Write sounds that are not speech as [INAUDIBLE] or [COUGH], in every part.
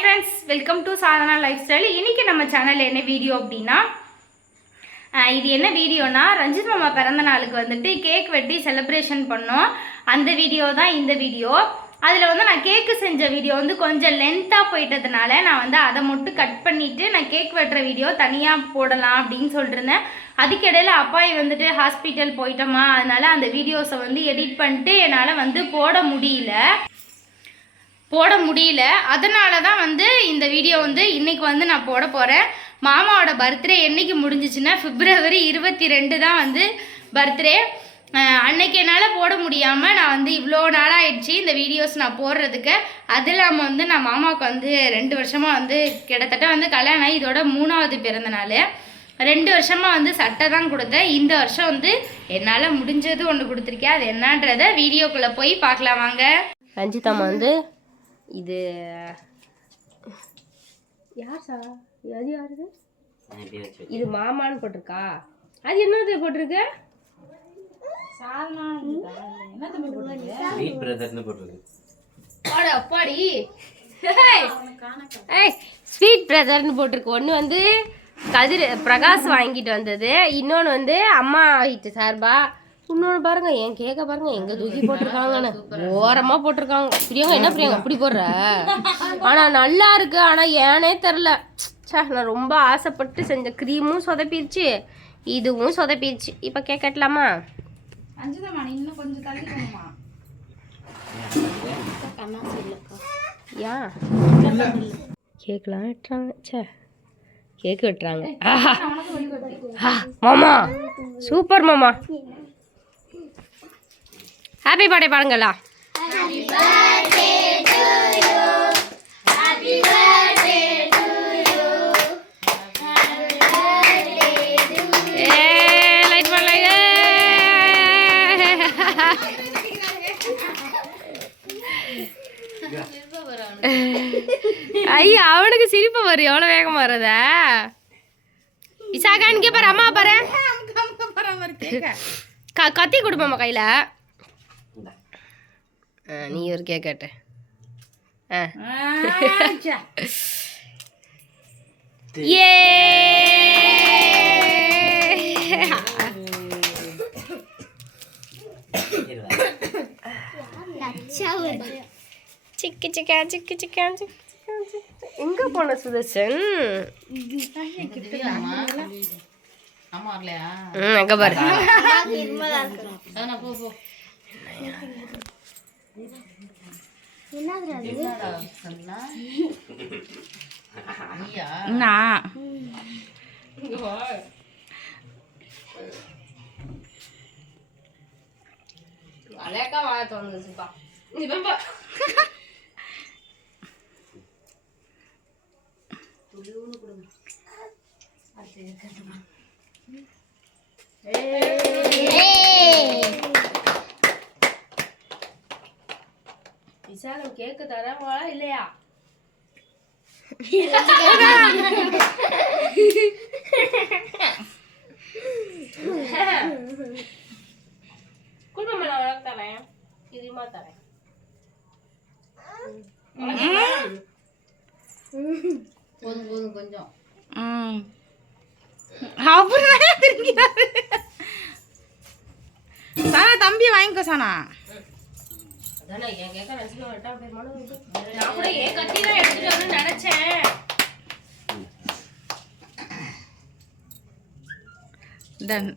Friends welcome to Sadhana life style இன்னைக்கு நம்ம சேனலில் என்ன வீடியோ அப்படின்னா இது என்ன வீடியோனா ரஞ்சித் மாமா பிறந்த நாளுக்கு வந்துட்டு கேக் வெட்டி செலிப்ரேஷன் பண்ணோம். அந்த வீடியோ தான் இந்த வீடியோ அதில் வந்து நான் கேக்கு செஞ்ச வீடியோ வந்து கொஞ்சம் லென்த்தாக போயிட்டதுனால நான் வந்து அதை மட்டும் கட் பண்ணிவிட்டு நான் கேக் வெட்டுற வீடியோ தனியாக போடலாம் அப்படின்னு சொல்லிட்டுருந்தேன் அதுக்கிடையில் அப்பாய் வந்துட்டு ஹாஸ்பிட்டல் போயிட்டோமா அதனால் அந்த வீடியோஸை வந்து எடிட் பண்ணிட்டு என்னால் வந்து போட முடியல. போட முடியல. அதனால தான் வந்து இந்த வீடியோ வந்து இன்றைக்கி வந்து நான் போட போகிறேன் மாமாவோட பர்த்டே என்னைக்கு முடிஞ்சிச்சுன்னா பிப்ரவரி இருபத்தி ரெண்டு தான் வந்து பர்த்டே அன்னைக்கு என்னால் போட முடியாமல் நான் வந்து இவ்வளோ நாளாகிடுச்சு இந்த வீடியோஸ் நான் போடுறதுக்கு. அது இல்லாமல் வந்து நான் மாமாவுக்கு வந்து ரெண்டு வருஷமாக வந்து கிட்டத்தட்ட வந்து கல்யாணம் ஆகி இதோட மூணாவது பிறந்த நாள். ரெண்டு வருஷமாக வந்து சட்டை தான் கொடுத்தேன். இந்த வருஷம் வந்து என்னால் முடிஞ்சது ஒன்று கொடுத்துருக்கேன் அது என்னன்றதை வீடியோக்குள்ளே போய் பார்க்கலாம் வாங்க. ரஞ்சிதாமா வந்து இது யார் சா அது யாருது? இது மாமான்னு போட்டிருக்கா? அது என்னது போட்டிருக்கு? அப்பாடி. ஏய் ஸ்வீட் பிரதர்னு போட்டிருக்கு. ஒன்று வந்து கதிர் பிரகாஷ் வாங்கிட்டு வந்தது. இன்னொன்று வந்து அம்மா வீட்டு சார்பா. இன்னொன்று பாருங்க என் கேக்க பாருங்க எங்க தூக்கி போட்டிருக்காங்கன்னு. ஓரமா போட்டிருக்காங்க. பிரியங்கா என்ன பிரியங்கா இப்படி போடுற? [LAUGHS] ஆனா நல்லா இருக்கு. ஆனா ஏனே தெரில ச்சே நான் ரொம்ப ஆசைப்பட்டு செஞ்ச க்ரீமும் சொதப்பிடுச்சு. இதுவும் சொதப்பிடுச்சு. இப்போ கட்டலாமா? ஏன் கேக்கெலாம் வெட்டுறாங்க. ச்சே கேக் வெட்டுறாங்க. மாமா. சூப்பர் மாமா. ஹாப்பி பர்த்டே ஏய். ஐயா அவனுக்கு சிரிப்பு வரும் எவ்வளோ வேகமா வருத இசாக்கா இங்கே பாரு அம்மா பாரு க கத்தி கொடுப்போம்மா கையில் நீ ஒரு கேக் கேட்ட ஆ. ஏ. சிக்கு சிக்கா சிக்கு சிக்கா சிக்கு சிக்கா, சிக்கு. எங்க போன சுதர்சன்? ஆமா வரலையா? ம் அங்க பாரு. அழகா வாழ தோணுச்சுப்பா நீ பாப்பா விசாலம் கேக்கு தரவா இல்லையா? குடும்பம் நான் உனக்கு தரேன். இதுமா தரேன். போதும் போதும் கொஞ்சம். ம். அப்புறம் சானா தம்பி வாங்கிக்கோ சானா அதானே என் கேட்க நினச்சில எட்டாம் பேர் மனு நான் கூட ஏன் கத்தி தான் எடுத்துட்டு வந்து நினைச்சேன். டன்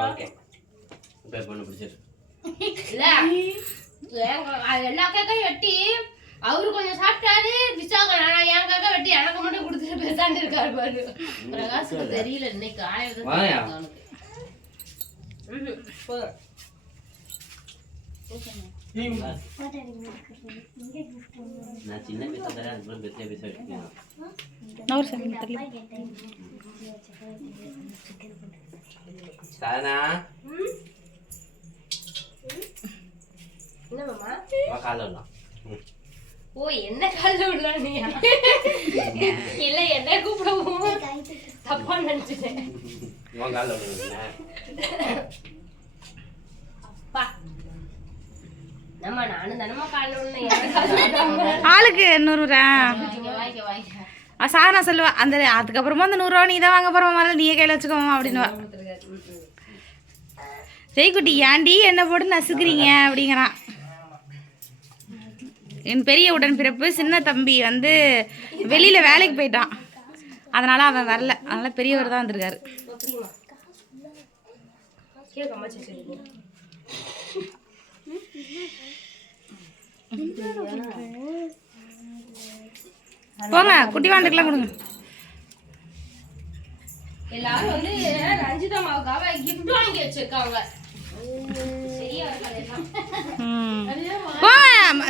ஓகே இப்போ பொண்ணு பிடிச்சிரு. இல்ல எங்க- அது எல்லா கேக்கையும் வெட்டி அவரு கொஞ்சம் சாப்பிட்டாரு விசாக நான் என் கேக்க வெட்டி எனக்கு மட்டும் கொடுத்துட்டு பேசாண்டு இருக்காரு பாரு. பிரகாஷ்க்கு தெரியல இன்னைக்கு வாயா. அவனுக்கு. நான் சின்ன பீஸா தரேன் அதுக்கப்புறம் பெரிய ஒரு செகண்ட் தெரியல சாதனா. ஓ என்ன காலில் விடலானியா இல்ல என்ன கூப்பிடவும்? தப்பா நினைச்சிட்டேன். [LAUGHS] ஆளுக்கு நூறு ரூபா. இங்க வாய்க்க வாங்கிக்க வாங்கிக்க ஆ சாரா சொல்லுவா அந்த அதுக்கப்புறமா அந்த நூறுரூவா நீ தான் வாங்க போகிற மாதிரி நீயே கையில் வச்சுக்கோமா அப்படின்னுவா. ஜெய்குட்டி ஏன்டி என்ன போட்டு நசுக்குறீங்க அப்படிங்கிறான் என் பெரிய உடன்பிறப்பு சின்ன தம்பி வந்து வெளியில் வேலைக்கு போயிட்டான். அதனால் அவன் வரல. அதனால் பெரியவர் தான் வந்திருக்காரு கேட்க அம்மா சரி சரி போங்க குட்டி வாண்டுக்கெல்லாம் கொடுங்க. எல்லாரும் வந்து ரஞ்சிதா கிஃப்ட் வாங்கி வச்சிருக்காங்க.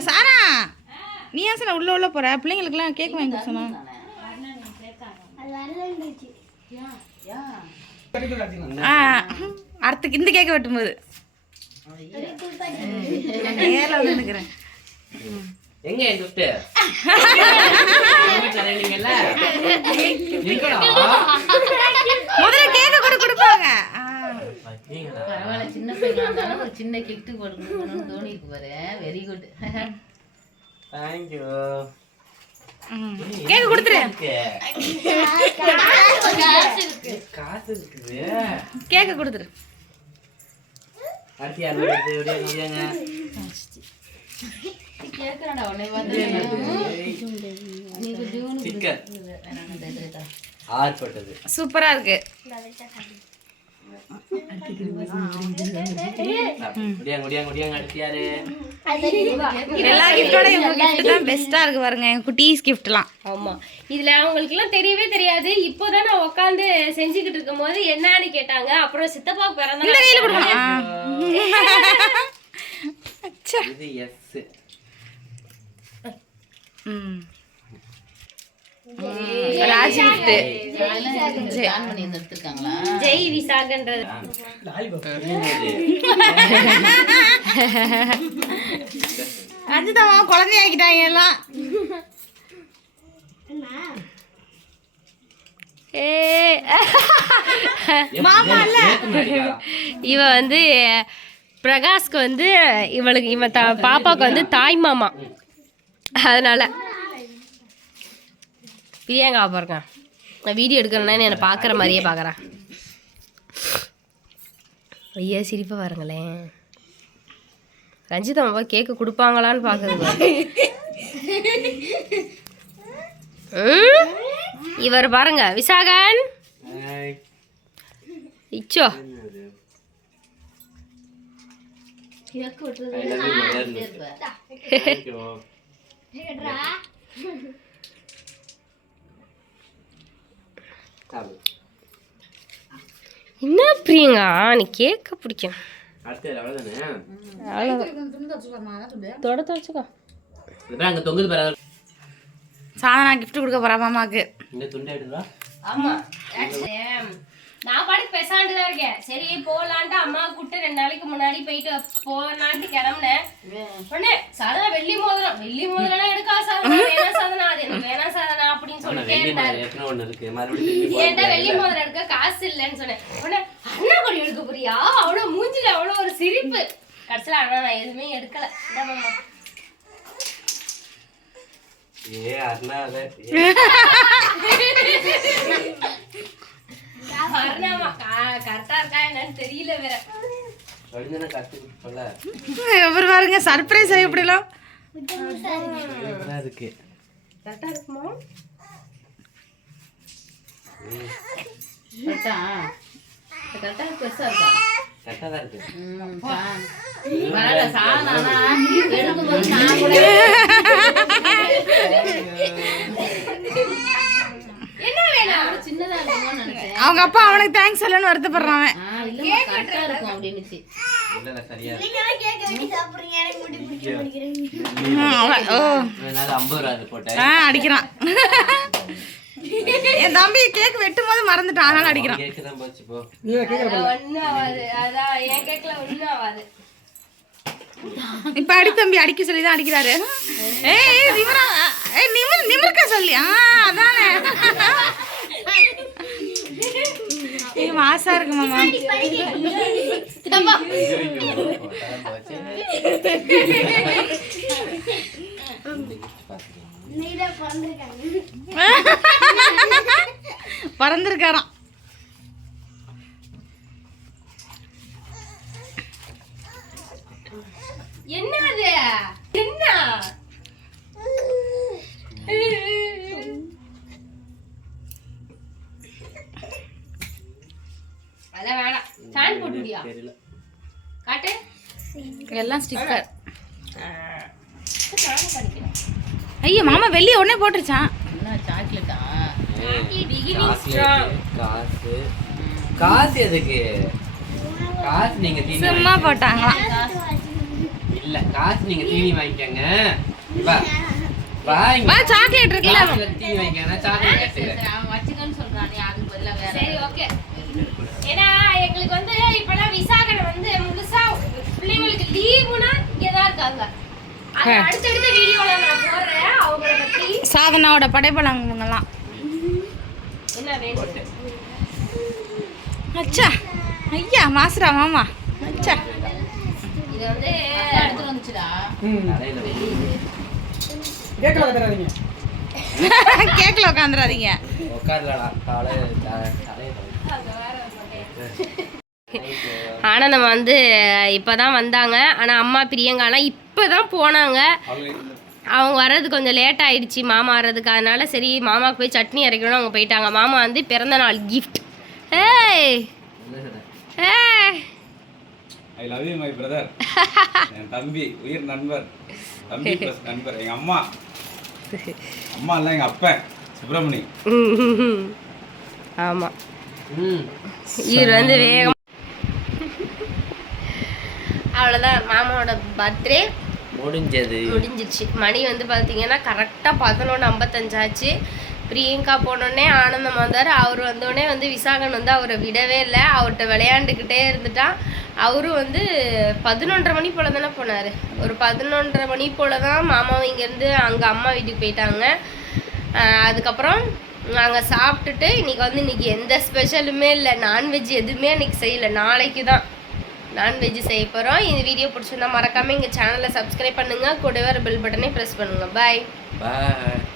சாரா நீ ஏன் சார் உள்ள உள்ள போற? பிள்ளைங்களுக்குலாம் கேக் வாங்கி சொன்னா ஆ அடுத்துக்கு இந்த கேக்கை வெட்டும்போது. நேரில் வந்து நிற்கிறேன் எங்க என் gift? வீட்டுல இருந்தீங்கல்ல? இருக்கடா. முதல்ல கேக்கை கூட கொடுப்பாங்க ஆ. பாத்தீங்களா? பரவாயில்ல சின்ன பையனா இருந்தாலும் ஒரு சின்ன கிஃப்ட் கொடுக்கணும்னு தோணிருக்கு பாரு வெரி குட். கேக்கு கொடுத்துரு. காசு இருக்குது கேக்கு கொடுத்துரு அடுத்து யார் வீடு எடுத்து விடியாங்க. ஆட்பட்டது சூப்பரா இருக்கு. முடியாங்க முடியாங்க முடியாங்க அடுத்து யாரு? எல்லா கிஃப்டோட இவங்க கிஃப்ட் தான் பெஸ்டா இருக்கு பாருங்க. என் குட்டீஸ் கிஃப்ட்லாம் ஆமா. இதுல அவங்களுக்கு எல்லாம் தெரியவே தெரியாது. இப்போதான் நான் உட்காந்து செஞ்சுக்கிட்டு இருக்கும் போது என்னன்னு கேட்டாங்க. அப்புறம் சித்தப்பா பிறந்த இந்த கையில கொடுக்கணும். அச்சா இது S M. Raj gift Jai விசாகன்றது. ரஞ்சிதாமா குழந்தையாக்கிட்டாங்க எல்லாம். ஏ. மாமா இல்ல. இவ வந்து பிரகாஷ்க்கு வந்து இவளுக்கு இவன் த பாப்பாவுக்கு வந்து தாய் மாமா. அதனால. பிரியாங்கா பாருங்க. நான் வீடியோ எடுக்கிறேன்னா என்னை பார்க்குற மாதிரியே பார்க்குறேன் ஐயா சிரிப்பா பாருங்களேன். ரஞ்சிதா மாமா கேக்கு கொடுப்பாங்களான்னு பார்க்குறது ம்? இவர் பாருங்க விசாகன். ஹாய். இச்சோ என்னது? என்ன பிரியங்கா? நீ கேட்க பிடிக்கும். தொட தொடச்சுக்கோ சாதனா கிஃப்ட் கொடுக்க போறா மாமாக்கு. நான் பாட்டுக்கு பெசாண்டு தான் இருக்கேன். சரி போலான்ட்டு அம்மா கூப்பிட்டு ரெண்டு நாளைக்கு முன்னாடி போயிட்டு போனான்ட்டு கிளம்புனேன். உடனே சாதனா வெள்ளி மோதிரம். வெள்ளி மோதிரம் எடுக்கா சாதனா? வேணா சாதனா அது எனக்கு வேணா சாதனா அப்படின்னு சொல்லிட்டே இருந்தாரு. என்கிட்ட வெள்ளி. மோதிரம் எடுக்க காசு இல்லைன்னு சொன்னேன். உடனே அண்ணா கொடி எடுக்க போறியா? அவ்வளவு மூஞ்சில அவ்வளவு ஒரு சிரிப்பு. கடைசியில அண்ணா நான் எதுவுமே எடுக்கல. ஏ அருணாத [LAUGHS] இவர் பாருங்க சர்ப்ரைஸ் எப்படிலாம்? இருக்கு. கரெக்டா [LAUGHS] [LAUGHS] அவங்க அப்பா அவனுக்கு தேங்க்ஸ் சொல்லணும்னு வருத்தப்படுறான் அடிக்கிறான். என் தம்பி கேக் வெட்டும் போது மறந்துட்டான். அதனால அடிக்கிறான். இப்ப அடி தம்பி அடிக்க சொல்லி தான் அடிக்கிறாரு. ஏய் நிமரா ஏய் நிமர் நிமிர்க்க சொல்லி. ஆ அதானே. ஆசா இருக்கு மாமா. பறந்துருக்காராம். என்ன எல்லாம் ஸ்டிக்கர் ஐயோ மாமா வெளியே உடனே போட்டுருச்சான். என்ன சாக்லேட்டா காசு. காசு எதுக்கு? காசு நீங்க தீனி சும்மா. போட்டாங்களாம் இல்ல காசு நீங்க தீனி வாங்கிக்கோங்க. வா. வா. வா சாக்லேட் இருக்குல்ல. காசுல தீனி வாங்கிக்கோங்க? சாக்லேட் அவன் வச்சுக்கன்னு சொல்றான் அதுக்கு பதிலா வேற சரி ஓகே. ஏன்னா எங்களுக்கு வந்து இப்பெல்லாம் விசாகனை வந்து பிள்ளைங்களுக்கு லீவுனா இங்கே தான் இருக்காங்க? அது அடுத்தடுத்த வீடியோல நான் போடுறேன். அவங்கள பத்தி. சாதனாவோட படைப்பழங்கலாம் என்ன வேணும்? போட்டு. அச்சா ஐயா மாசுரா மாமா. அச்சா. இது வந்து எடுத்து வந்துச்சுடா. கடையில போய். கேக்ல உட்காந்துடாதீங்க உட்கார்லடா காலை தலையில ஆனால் நம்ம வந்து இப்போ தான் வந்தாங்க. ஆனால் அம்மா பிரியங்காலாம் இப்போ தான் போனாங்க. அவங்க வர்றது கொஞ்சம் லேட் ஆயிடுச்சு மாமா வர்றதுக்கு. அதனால சரி மாமாவுக்கு போய் சட்னி அரைக்கணும் அவங்க போயிட்டாங்க. மாமா வந்து பிறந்த நாள் கிஃப்ட் ஏய்! I love you my brother என் தம்பி உயிர் நண்பர். தம்பி ப்ளஸ் நண்பர். எங்க அம்மா. அம்மா இல்லை எங்க அப்பன் சுப்பிரமணி. ஆமாம் ம். இவர் வந்து வேகம் அவ்வளோதான் மாமாவோட பர்த்டே முடிஞ்சது. முடிஞ்சிருச்சு. மணி வந்து பார்த்தீங்கன்னா கரெக்டாக பதினொன்று ஐம்பத்தஞ்சாச்சு. பிரியங்கா போனோடனே ஆனந்தம் வந்தார் அவர் வந்தோடனே வந்து விசாகன் வந்து அவரை விடவே இல்லை. அவர்கிட்ட விளையாண்டுக்கிட்டே இருந்துட்டான். அவரும் வந்து பதினொன்றரை மணி போல் தானே போனார். ஒரு பதினொன்றரை மணி போல் தான் மாமாவும் இங்கேருந்து அங்கே அம்மா வீட்டுக்கு போயிட்டாங்க. அதுக்கப்புறம் நாங்கள் சாப்பிட்டுட்டு இன்னைக்கு வந்து இன்னைக்கு எந்த ஸ்பெஷலுமே இல்லை. நான்வெஜ் எதுவுமே இன்னைக்கு செய்யலை. நாளைக்கு தான் நான்வெஜ் செய்ய போகிறோம் இந்த வீடியோ பிடிச்சிருந்தா மறக்காமல் எங்கள் சேனலை சப்ஸ்கிரைப் பண்ணுங்கள் கூடவே பெல் பட்டனை ப்ரெஸ் பண்ணுங்கள் பாய் பாய்